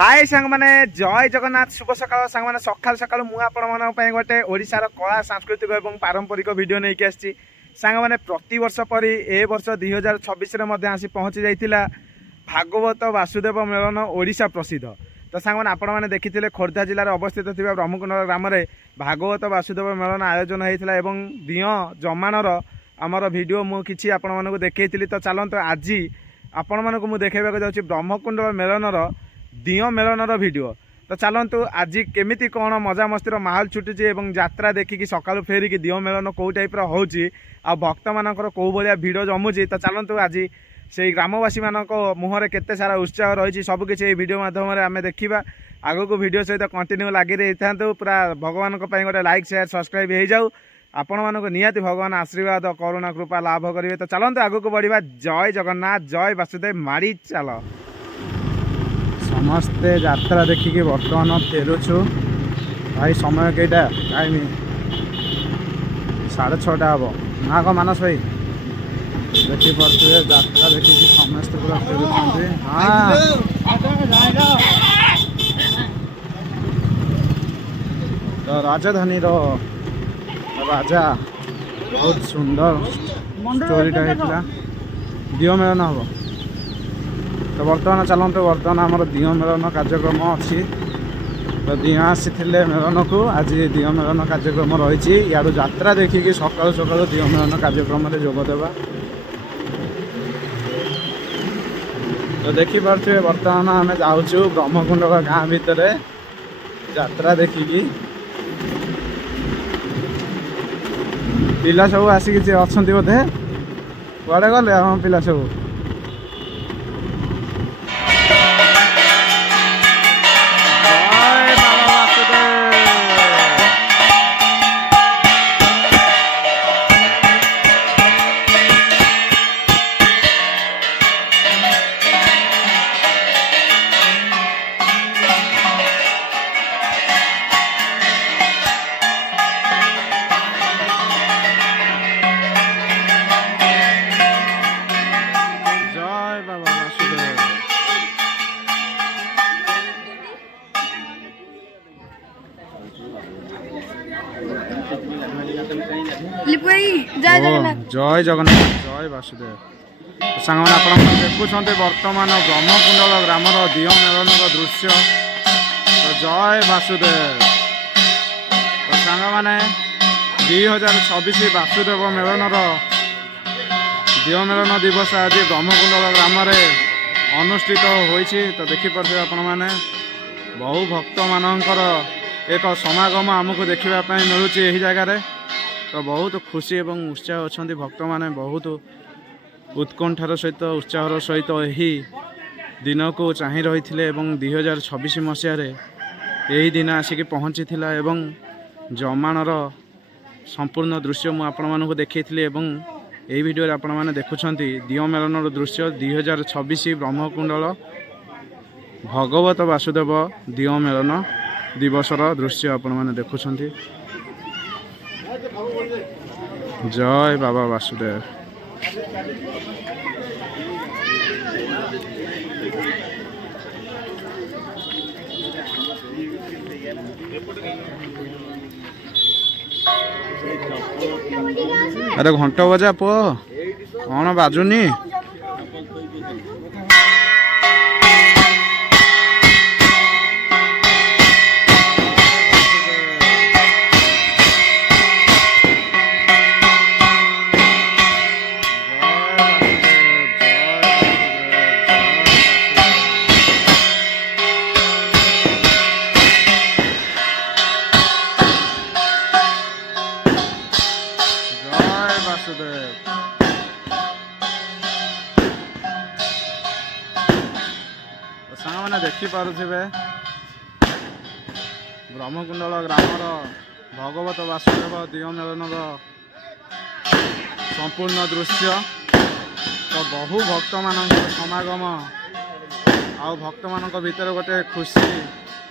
हाय सांग माने जय जगन्नाथ शुभ सकाल सांग माने सकाल सकाल मु आपण मन पय गोटे ओडिसा रो कला सांस्कृतिक एवं पारंपरिक वीडियो नै के आछि सांग माने प्रति वर्ष परि ए वर्ष 2026 रे मध्ये आसी पहुंची जाइतिला भागवत वासुदेव मेलन ओडिसा प्रसिद्ध। तो सांग माने आपण माने देखिथिले खोर्धा जिल्ला रे अवस्थित थिबा ब्रह्मकुंड ग्राम रे भागवत वासुदेव मेलन आयोजन हेतिला एवं दियो जमानर आमर वीडियो मु किछि आपण मानको देखैतिली। तो चलंत आज आपण मानको मु देखाइबा जाउछि ब्रह्मकुंड मेलनर दियो मेलनर वीडियो। तो चलतु आज केमिति कौन मजा मस्तिर माहौल छुटुची एवं यात्रा देखिकी सकालू फेरिकी दियो मेलन कौ टाइप होची आ भक्त मानकर कौ भाया भिड़ जमुची। तो चलतु आज से ग्रामवासी मान मुहर केते सारा उत्साह रही सबकि वीडियो माध्यम आम देखा आग को वीडियो सहित कंटिन्यू लगी रही था पूरा भगवान गोटे लाइक शेयर सब्सक्राइब हो जाऊ आपण मानक निहाती भगवान आशीर्वाद करुणा कृपा लाभ करेंगे। तो चलते आग को बढ़िया। जय जगन्नाथ जय वासुदेव मारी चल समस्ते यात्रा देखिकी बर्तमान फेरुछु भाई समय कईटा टाइम 6:30 हम ना को मानस भाई देखी पारे यात्रा देखिकी समस्ते पूरा फेरुछन्ते। हाँ तो राजधानी रो राजा बहुत सुंदर स्टोरीटा होता दियो मेलन हम। तो बर्तमान चलते बर्तमान आमर दियो मेलन कार्यक्रम अच्छी। तो दियो आसी मेलन को आज दियो मेलन कार्यक्रम रही यार यात्रा देखिकी सकाल सकाल दियो मेलन कार्यक्रम में जोगदेवा। तो देखिपे बर्तमान आम जाऊँ ब्रह्मकुंड गाँ भितर यात्रा देखिकी पिला सब आसिक अच्छा बोधे कड़े गले आम पिला सब जय जगन्नाथ जय वासुदेव। सांग मैंने देखुं बर्तमान ब्रह्मकुंडल ग्रामर दियो मेलन दृश्य। तो जय वासुदेव। तो सांग मैंने 2026 वासुदेव मेलनर दियो मेलन दिवस आज ब्रह्मकुंडल ग्राम अनुष्ठित होइछि। तो देखिपे आपण मैंने बहु भक्त मानकर एक समागम आमको देखापी मिलूँ यही जगार। तो बहुत खुशी एवं उत्साह अच्छा भक्त माने बहुत उत्कंठार सहित उत्साहर सहित यही दिन को चाह रही थे। 2026 मसीह यही दिन आसिक पहुँची एवं जमानर संपूर्ण दृश्य मुझे आपण मानक देखी यही वीडियो आपण मैंने देखुं दियो मेलन दृश्य 2026 ब्रह्मकुंडल भगवत वासुदेव दियो मेलन दिवसर दृश्य आपण मैंने देखुं। जय बाबा वासुदेव। अरे घंटा बजा पुओ कौन बाजुनी सांग देखी पारे ब्रह्मकुंडल ग्रामर भगवत वासुदेव दियो मेलन संपूर्ण दृश्य। तो बहु भक्त मान समागम आ भक्त मान भीतर गोटे खुशी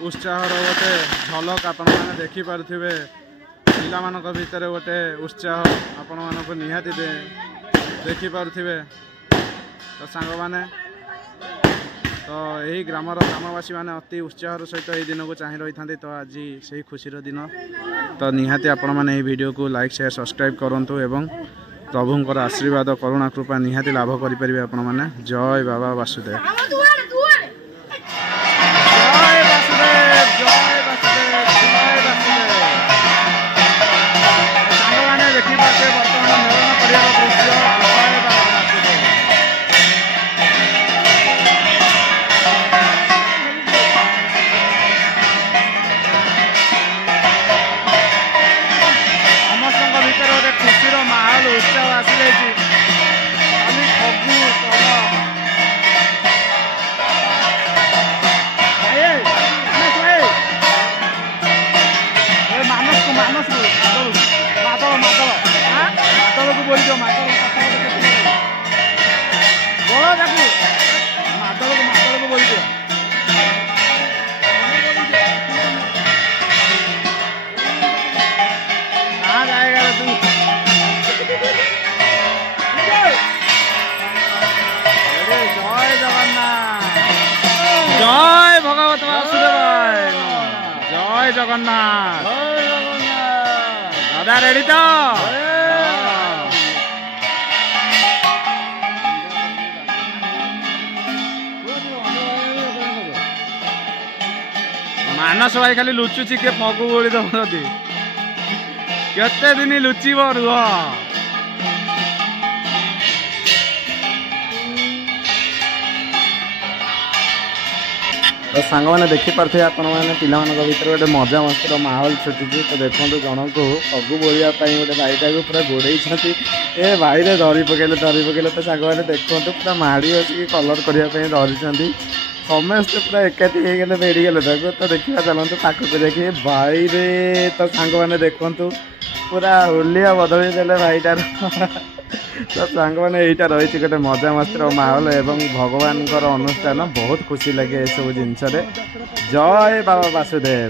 उत्साह गोटे झलक आपण मैंने देखिपे पिला मान भीतर गोटे उत्साह आपण मानक निहाती देखिपे। तो सांग मैंने तो यही ग्रामर ग्रामवासी मैंने अति उत्साहर सहित यही दिन को चाह रही था। तो आज से खुशीर दिन तो निहाती आपण मैंने वीडियो को लाइक शेयर सब्सक्राइब करूँ एवं प्रभुंर आशीर्वाद करुणा कृपा निहाती लाभ करेंगे आपण मैंने। जय बाबा वासुदेव। जय भगवत वासुदेव। जय जगन्नाथ। दादा रेडी तो मानस भाई खाली लुचुची के फगु बोली दब केते दिन लुचिब रुह। तो सांग मैंने देखिपे आपण मैंने पिला भर गोटे मजा मस्तर माहौल छुटी। तो देखो जन को फगु बोलिया गोटे भाईटा को पूरा गोड़े ए भाई धरी पकड़े तो सांग मैंने देखो पूरा माड़ी बसिक कलर करने धरी समस्ते पूरा एकाठी होगले बेड़ीगले तो देखा चलते पाखक देखिए भाई रे। तो सांग मैंने देखु पूरा होलिया बदल देले भाईटार। तो सांग मैंने यहीटा रही गोटे मजा मस्तिर माहौल एवं भगवान अनुष्ठान बहुत खुशी लगे सब जिनस। जय बाबा वासुदेव।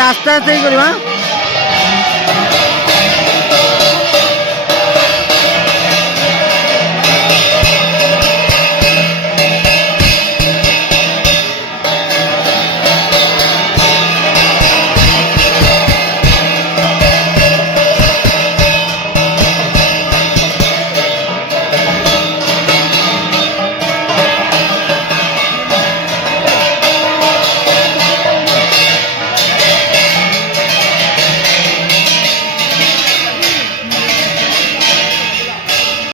आस्ते आस्ते ही करवा।